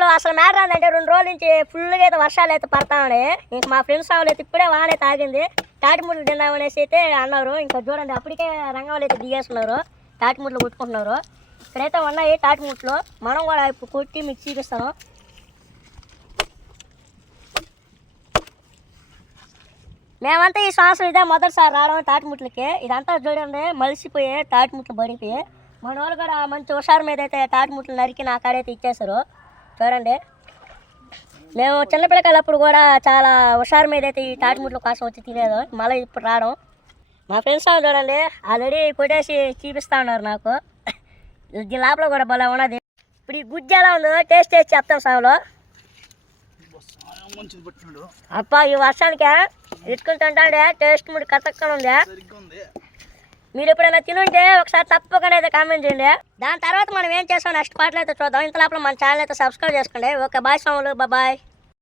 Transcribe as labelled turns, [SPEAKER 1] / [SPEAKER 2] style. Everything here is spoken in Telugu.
[SPEAKER 1] సాములు అసలు మ్యాటర్ ఏంటంటే రెండు రోజుల నుంచి ఫుల్గా అయితే వర్షాలు అయితే పడతామని ఇంక మా ఫ్రెండ్స్ వాళ్ళు అయితే ఇప్పుడే వానే తాగింది తాటిముట్లు తిందామనేసి అయితే అన్నారు. ఇంకా చూడండి అప్పటికే రంగవాళ్ళు అయితే దిగేస్తున్నారు తాటిముట్లు కొట్టుకుంటున్నారు. ఇక్కడైతే ఉన్నాయి తాటిముట్లు మనం కూడా ఇప్పుడు కొట్టి మీకు చూపిస్తాను. మేమంతా ఈ సంవత్సరం ఇదే మొదటిసారి రావడం తాటిముట్లకి ఇదంతా చూడండి మలిసిపోయి తాటిముట్లు పడిపోయి మన వాళ్ళు కూడా మంచి హుషారు మీద అయితే తాటిముట్లు నరికి నా కాడైతే ఇచ్చేసారు చూడండి మేము చిన్నపిల్లకాయలప్పుడు కూడా చాలా హుషారు మీద అయితే ఈ తాటిముట్ల కోసం వచ్చి తినేది. మళ్ళీ ఇప్పుడు రావడం. మా ఫ్రెండ్స్ చూడండి ఆల్రెడీ కొట్టేసి చూపిస్తా ఉన్నారు నాకు. దీని లోపల కూడా భలే ఉన్నది. ఇప్పుడు ఈ గుజ్జు ఎలా ఉందో టేస్ట్ చేసి చెప్తాం సాగులో అప్ప ఈ వర్షానికి. ఇట్టుకుంటుంటే టేస్ట్ ముడి
[SPEAKER 2] కతక్కనుంది
[SPEAKER 1] మీరు ఎప్పుడైనా తినుంటే ఒకసారి తప్పకుండా అయితే కామెంట్ చేయండి. దాని తర్వాత మనం ఏం చేస్తాం? నెక్స్ట్ పాటలు అయితే చూద్దాం. ఇంత లోపల మన ఛానల్ అయితే సబ్స్క్రైబ్ చేసుకోండి ఓకే బాయ్ సోములు బాయ్